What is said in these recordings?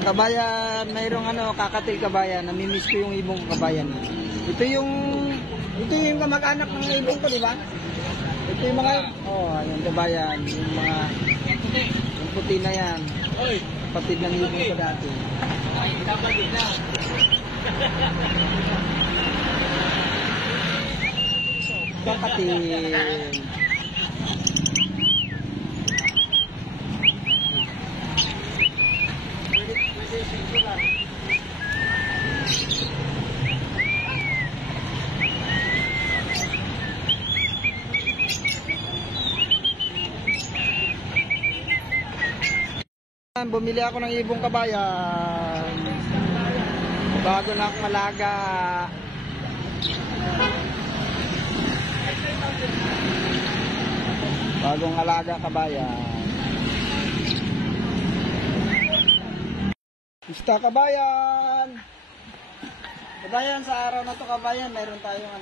Ayan, kabayan, mayroong kakatil kabayan. Namimiss ko yung ibong kabayan. Ito yung kamag-anak ng ibong ko, di ba? Ito yung mga, ayan kabayan, yung puti na yan. Kapatid ng ibong ko dati. Kakatil. Bumili ako ng ibong kabayan. Bago na akong malaga. Bagong alaga kabayan. Pista kabayan. Kabayan, sa araw na to kabayan, mayroon tayong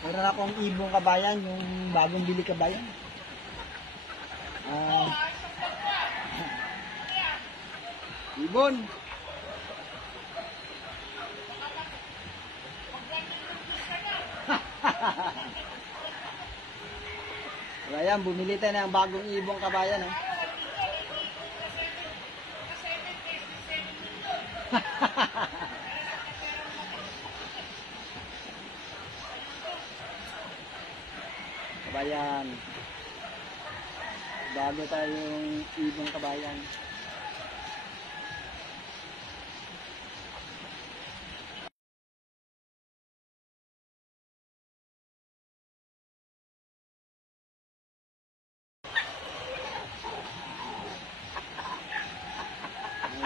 meron akong ibong kabayan, yung bagong bili kabayan. Ibon. Kabayan, bumili tayo ng bagong ibong kabayan. Kabayan. Bago tayong ibong kabayan.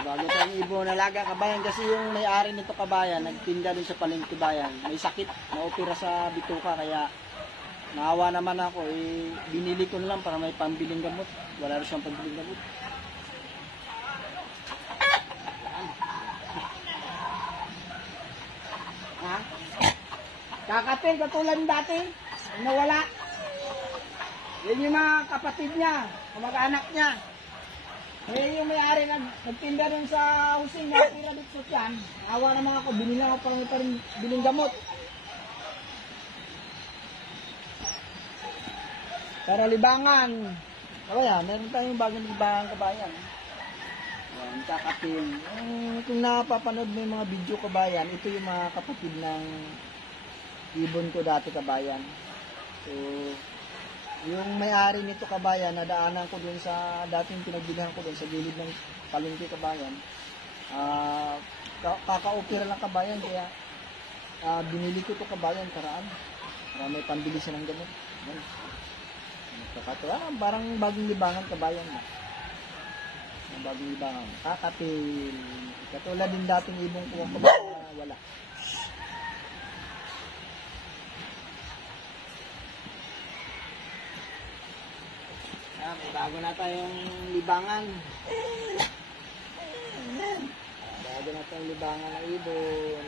Bago tayong ibon alaga kabayan, kasi yung may-ari nito kabayan nagtinda din sa palengke bayan, may sakit, naopera sa bituka, kaya naawa naman ako, binili ko na lang para may pambiling gamot. Wala rin siyang pambiling gamot. Kakatil katulad dati nawala. Yan yung mga kapatid niya, kamag-anak niya. Yung may-ari nagtinda rin sa husing na tira dito siyan. Awa naman ako, binilang ako para may biling gamot. Para libangan. Kabayan, meron tayong bagong libangan kabayan. Ayan, kakatil. Kung napapanood mo yung mga video kabayan, ito yung mga kapatid ng ibon ko dati kabayan. So, yung may-ari nito kabayan, nadaanan ko dun sa dating pinagbilihan ko dun sa gilid ng palengke kabayan. Kaka-opera lang kabayan, kaya binili ko to kabayan para may pambili siya ng gamot. Kakatuwa, parang bagong libangan kabayan. Bagong libangan. Kakatil. Katulad din dating ibong ko kabayan, wala. May bago na tayong libangan. Bago na tayong libangan ng ibon.